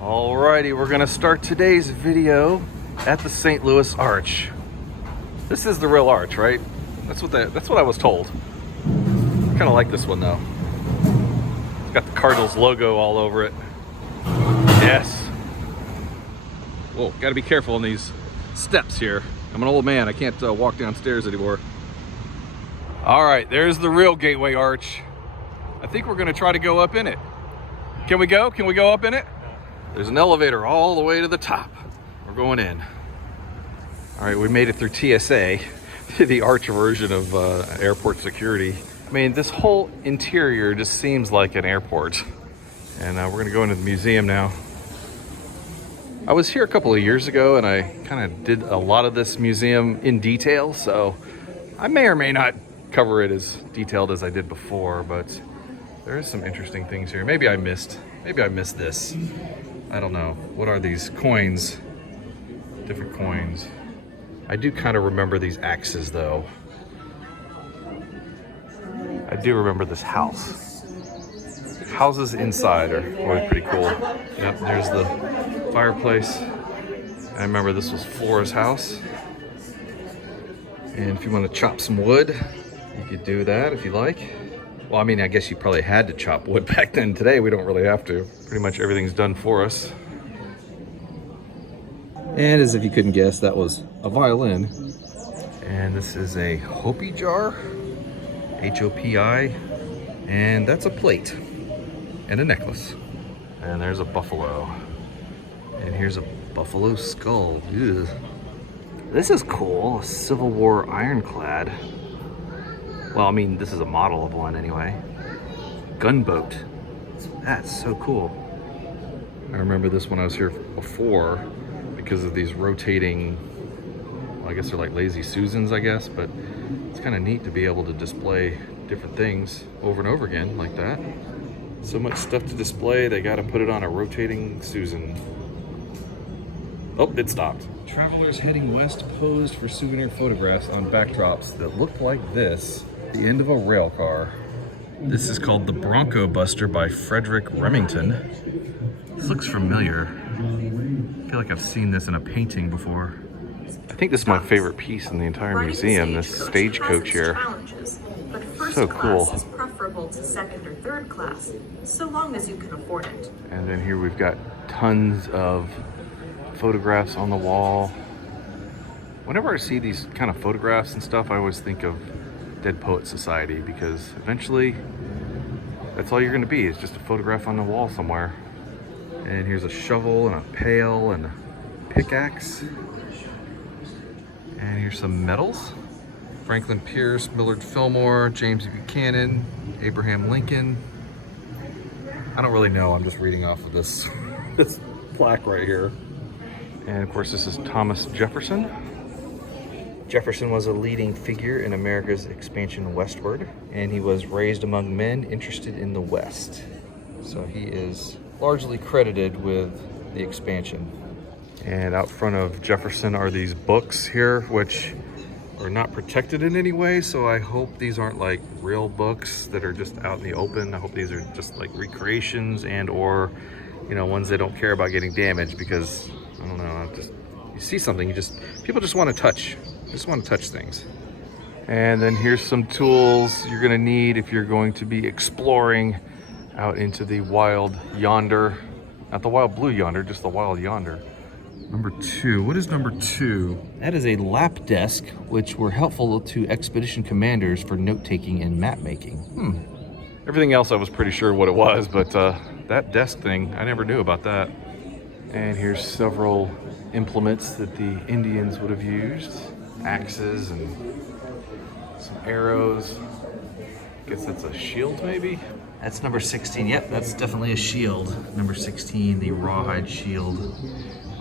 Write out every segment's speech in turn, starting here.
Alrighty, we're gonna start today's video at the St. Louis Arch. This is the real arch, right? That's what I was told. I kind of like this one though. It's got the Cardinals logo all over it. Yes. Whoa, gotta be careful on these steps here. I'm an old man, I can't walk downstairs anymore. All right, there's the real Gateway Arch. I think we're gonna try to go up in it. Can we go? Can we go up in it? There's an elevator all the way to the top. We're going in. All right, we made it through TSA, the arch version of airport security. I mean, this whole interior just seems like an airport. And we're gonna go into the museum now. I was here a couple of years ago and I kind of did a lot of this museum in detail, so I may or may not cover it as detailed as I did before, but there is some interesting things here. Maybe I missed this. I don't know. What are these coins? Different coins. I do kind of remember these axes though. I do remember this house. Houses inside are always pretty cool. Yep, there's the fireplace. I remember this was Flora's house. And if you want to chop some wood, you could do that if you like. Well, I mean, I guess you probably had to chop wood back then. Today, we don't really have to. Pretty much everything's done for us. And as if you couldn't guess, that was a violin. And this is a Hopi jar, H-O-P-I. And that's a plate and a necklace. And there's a buffalo. And here's a buffalo skull. Ugh. This is cool, a Civil War ironclad. Well, I mean, this is a model of one anyway. Gunboat. That's so cool. I remember this when I was here before because of these rotating, well, I guess they're like Lazy Susans, I guess, but it's kind of neat to be able to display different things over and over again like that. So much stuff to display, they got to put it on a rotating Susan. Oh, it stopped. Travelers heading west posed for souvenir photographs on backdrops that looked like this. The end of a rail car. This is called the Bronco Buster by Frederick Remington. This looks familiar. I feel like I've seen this in a painting before. I think this is my favorite piece in the entire museum, this stagecoach here. So cool. Is preferable to second or third class, so long as you can afford it. And then here we've got tons of photographs on the wall. Whenever I see these kind of photographs and stuff, I always think of Dead Poet Society, because eventually that's all you're going to be, is just a photograph on the wall somewhere. And here's a shovel and a pail and a pickaxe. And here's some medals. Franklin Pierce, Millard Fillmore, James Buchanan, Abraham Lincoln. I don't really know, I'm just reading off of this, this plaque right here. And of course this is Thomas Jefferson. Jefferson was a leading figure in America's expansion westward, and he was raised among men interested in the West. So he is largely credited with the expansion. And out front of Jefferson are these books here, which are not protected in any way, so I hope these aren't like real books that are just out in the open. I hope these are just like recreations and or, you know, ones that don't care about getting damaged, because I don't know, just you see something, people just want to touch. Just want to touch things. And then here's some tools you're gonna need if you're going to be exploring out into the wild yonder. Not the wild blue yonder, just the wild yonder. Number 2, what is number 2? That is a lap desk, which were helpful to expedition commanders for note-taking and map-making. Everything else I was pretty sure what it was, but that desk thing, I never knew about that. And here's several implements that the Indians would have used. Axes and some arrows. I guess that's a shield maybe? That's number 16. Yep, that's definitely a shield. Number 16, the rawhide shield.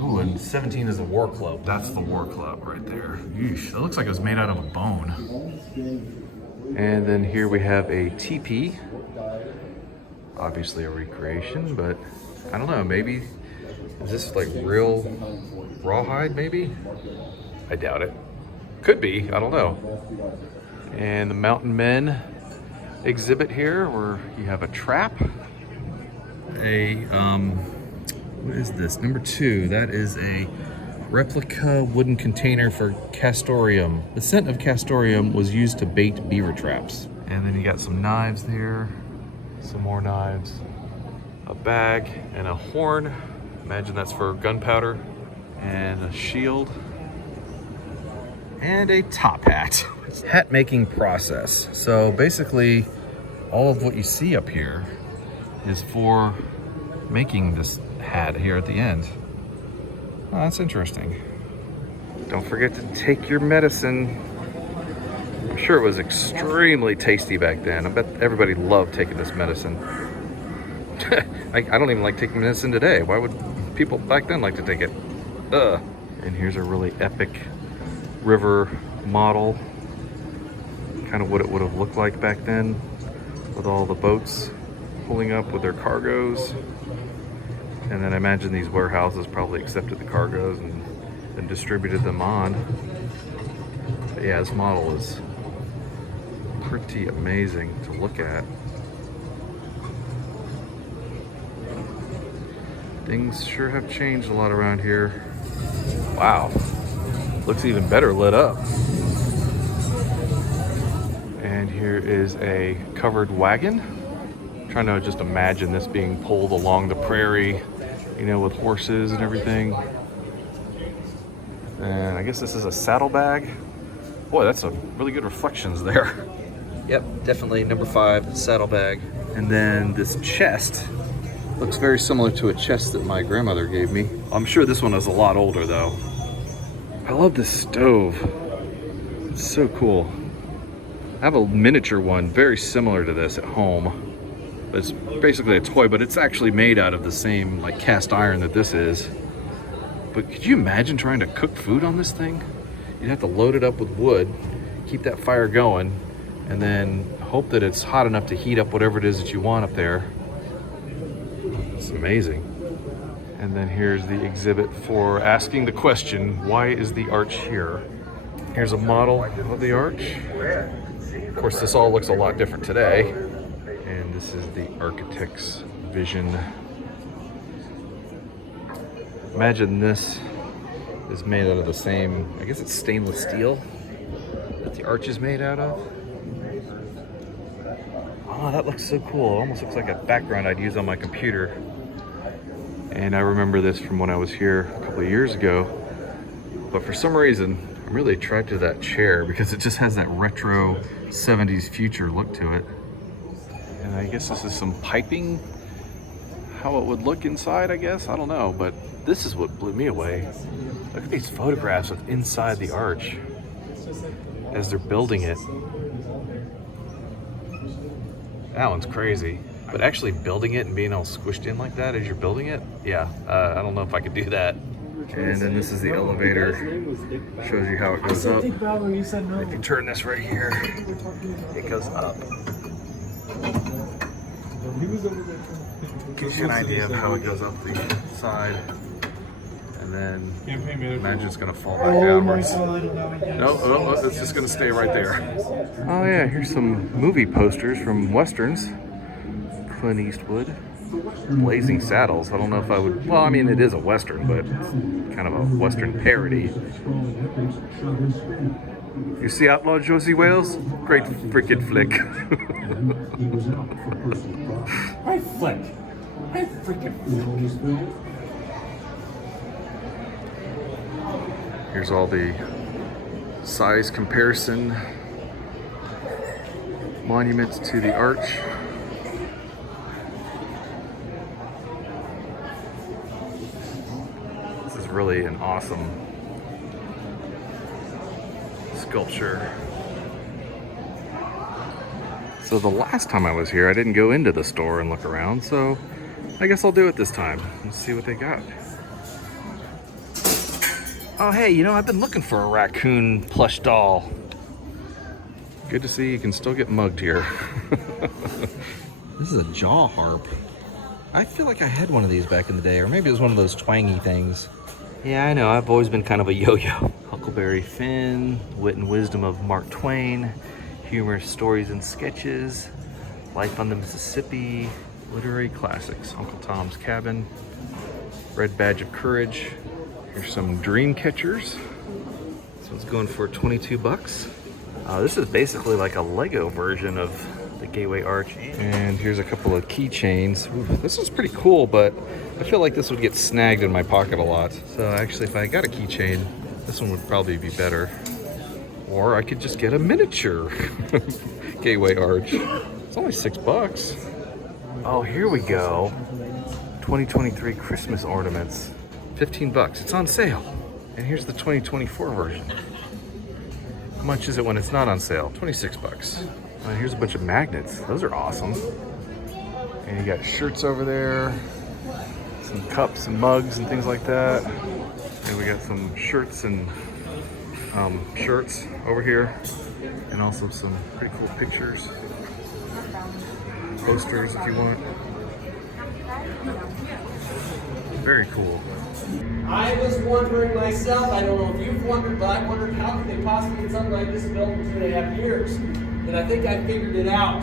Ooh, and 17 is a war club. That's the war club right there. Yeesh, that looks like it was made out of a bone. And then here we have a teepee. Obviously a recreation, but I don't know, maybe, is this like real rawhide maybe? I doubt it. Could be, I don't know. And the Mountain Men exhibit here, where you have a trap, a What is this? Number 2. That is a replica wooden container for castoreum. The scent of castoreum was used to bait beaver traps. And then you got some knives there, some more knives, a bag, and a horn. Imagine that's for gunpowder, and a shield, and a top hat. Hat making process. So basically, all of what you see up here is for making this hat here at the end. Oh, that's interesting. Don't forget to take your medicine. I'm sure it was extremely tasty back then. I bet everybody loved taking this medicine. I don't even like taking medicine today. Why would people back then like to take it? Ugh. And here's a really epic river model. Kind of what it would have looked like back then, with all the boats pulling up with their cargoes. And then I imagine these warehouses probably accepted the cargoes and then distributed them on. But yeah, this model is pretty amazing to look at. Things sure have changed a lot around here. Wow, looks even better lit up. And here is a covered wagon. I'm trying to just imagine this being pulled along the prairie, you know, with horses and everything. And I guess this is a saddlebag. Boy, that's some really good reflections there. Yep, definitely number 5, saddlebag. And then this chest looks very similar to a chest that my grandmother gave me. I'm sure this one is a lot older though. I love this stove. It's so cool. I have a miniature one very similar to this at home. It's basically a toy, but it's actually made out of the same like cast iron that this is. But could you imagine trying to cook food on this thing? You'd have to load it up with wood, keep that fire going, and then hope that it's hot enough to heat up whatever it is that you want up there. It's amazing. And then here's the exhibit for asking the question, why is the arch here? Here's a model of the arch. Of course, this all looks a lot different today. And this is the architect's vision. Imagine this is made out of the same, I guess it's stainless steel that the arch is made out of. Oh, that looks so cool. It almost looks like a background I'd use on my computer. And I remember this from when I was here a couple of years ago. But for some reason, I'm really attracted to that chair because it just has that retro 70s future look to it. And I guess this is some piping, how it would look inside, I guess. I don't know, but this is what blew me away. Look at these photographs of inside the arch as they're building it. That one's crazy. But actually building it and being all squished in like that as you're building it, yeah, I don't know if I could do that. And then this is the elevator. Shows you how it goes up. If you turn this right here, it goes up. Gives you an idea of how it goes up the side. And then imagine it's gonna fall back downwards. No, it's just gonna stay right there. Oh yeah, here's some movie posters from Westerns. Clint Eastwood. Blazing Saddles. I don't know if I would, well, I mean, it is a Western, but it's kind of a Western parody. You see Outlaw Josie Wales? Great freaking flick. I freaking Here's all the size comparison monuments to the arch. This is really an awesome sculpture. So the last time I was here, I didn't go into the store and look around, so I guess I'll do it this time. Let's see what they got. Oh, hey, you know, I've been looking for a raccoon plush doll. Good to see you can still get mugged here. This is a jaw harp. I feel like I had one of these back in the day, or maybe it was one of those twangy things. Yeah, I know, I've always been kind of a yo-yo. Huckleberry Finn, Wit and Wisdom of Mark Twain, Humorous Stories and Sketches, Life on the Mississippi, Literary Classics, Uncle Tom's Cabin. Red Badge of Courage. Here's some dream catchers. This one's going for 22 bucks. This is basically like a Lego version of the Gateway Arch. And here's a couple of keychains. This is pretty cool, but I feel like this would get snagged in my pocket a lot. So actually, if I got a keychain, this one would probably be better. Or I could just get a miniature Gateway Arch. It's only 6 bucks. Oh, here we go. 2023 Christmas ornaments. 15 bucks. It's on sale. And here's the 2024 version. How much is it when it's not on sale? 26 bucks. And here's a bunch of magnets. Those are awesome. And you got shirts over there, some cups and mugs and things like that. And we got some shirts and shirts over here. And also some pretty cool pictures. Posters if you want. Very cool. I was wondering myself, I don't know if you've wondered, but I wondered how could they possibly get something like this built in 2.5 years? And I think I figured it out.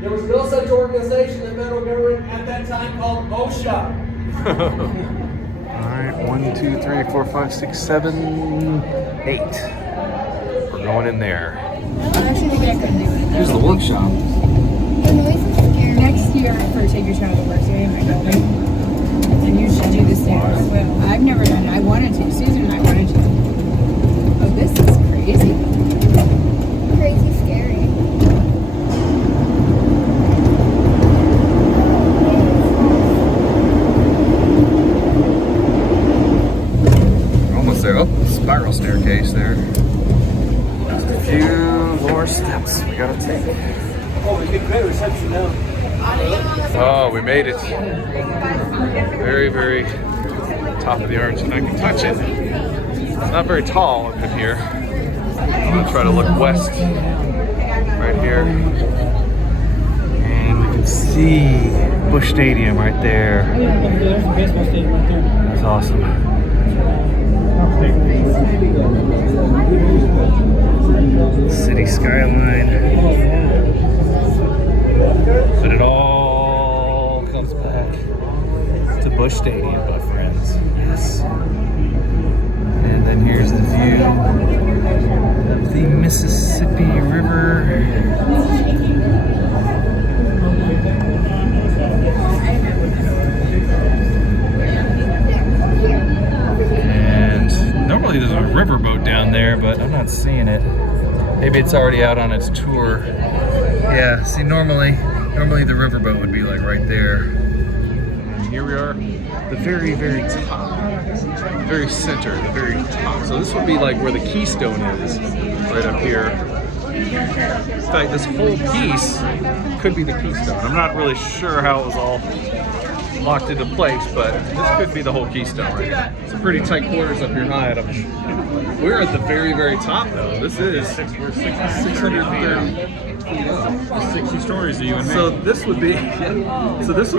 There was no such organization in the federal government at that time called OSHA. Alright, 1, 2, 3, 4, 5, 6, 7, 8. We're going in there. I actually think I could do it. Here's the workshop. The noise is scary. Next year, for Take Your Child to Work, so in my building. And you should do the stairs. I will. I've never done it. I wanted to. Susan and I wanted to. Oh, this is crazy. Crazy scary. We're almost there. Oh, spiral staircase there. Just a few more steps we gotta take. Oh, we get great reception now. Oh, we made it. Very, very top of the arch, and I can touch it. It's not very tall up in here. I'm gonna try to look west right here. And we can see Busch Stadium right there. That's awesome. City skyline. But it all comes back to Busch Stadium, my friends. Yes. And then here's the view of the Mississippi River. And normally there's a riverboat down there, but I'm not seeing it. Maybe it's already out on its tour. Yeah, see, normally the riverboat would be like right there. And here we are, the very, very top, the very center, the very top. So this would be like where the keystone is, right up here. In fact, this whole piece could be the keystone. I'm not really sure how it was all locked into place, but this could be the whole keystone right here. It's a pretty tight quarters up here high. We're at the very, very top though. This is 630 feet up. 60 stories to you and me. So this would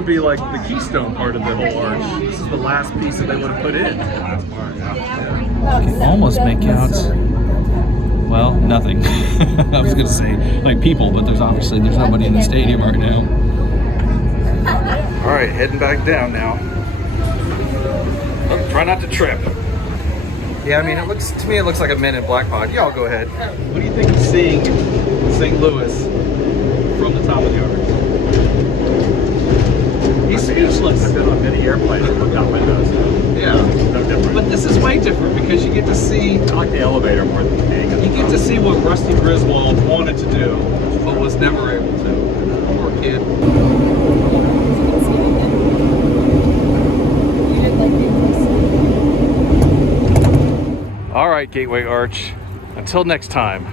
be, like the keystone part of the whole arch. This is the last piece that they would have put in. You can almost make out, well, nothing. I was gonna say like people, but there's nobody in the stadium right now. All right, heading back down now. Oh, try not to trip. Yeah, I mean, to me it looks like a Men in Black pod. Y'all go ahead. What do you think of seeing St. Louis from the top of the arch? He's speechless. I've been on many airplanes and looked out windows. Yeah. No different. But this is way different because you get to see, I like the elevator more than the tank. you get to see what Rusty Griswold wanted to do, but was never able to. Poor kid. All right, Gateway Arch. Until next time,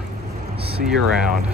see you around.